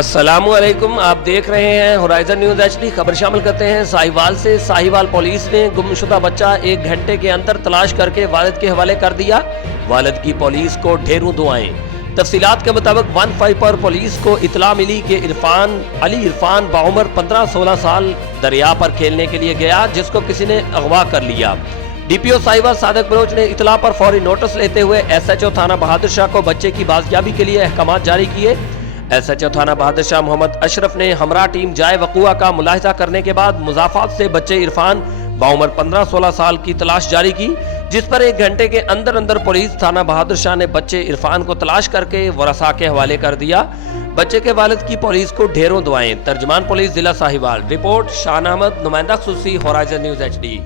السلام علیکم، آپ دیکھ رہے ہیں ہورائزن نیوز ایچ ڈی۔ خبر شامل کرتے ہیں ساہیوال سے۔ ساہیوال پولیس نے گمشدہ بچہ 1 گھنٹے کے اندر تلاش کر کے والد کے حوالے کر دیا۔ والد کی پولیس کو ڈھیروں دعائیں۔ تفصیلات کے مطابق 15 پر پولیس کو اطلاع ملی کہ علی عرفان بعمر 15-16 سال دریا پر کھیلنے کے لیے گیا، جس کو کسی نے اغوا کر لیا۔ ڈی پی او ساہیوال صادق بلوچ نے اطلاع پر فوری نوٹس لیتے ہوئے ایس ایچ او تھانہ بہادر شاہ کو بچے کی بازیابی کے لیے احکامات جاری کیے۔ ایس ایچ او تھانہ بہادر شاہ محمد اشرف نے ہمراہ ٹیم جائے وقوع کا ملاحظہ کرنے کے بعد مضافات سے بچے عرفان بعمر 15-16 سال کی تلاش جاری کی، جس پر 1 گھنٹے کے اندر پولیس تھانہ بہادر شاہ نے بچے عرفان کو تلاش کر کے ورثاء کے حوالے کر دیا۔ بچے کے والد کی پولیس کو ڈھیروں دعائیں۔ ترجمان پولیس ضلع ساہیوال۔ رپورٹ شان احمد، نمائندہ خصوصی ہورائزن نیوز ایچ ڈی۔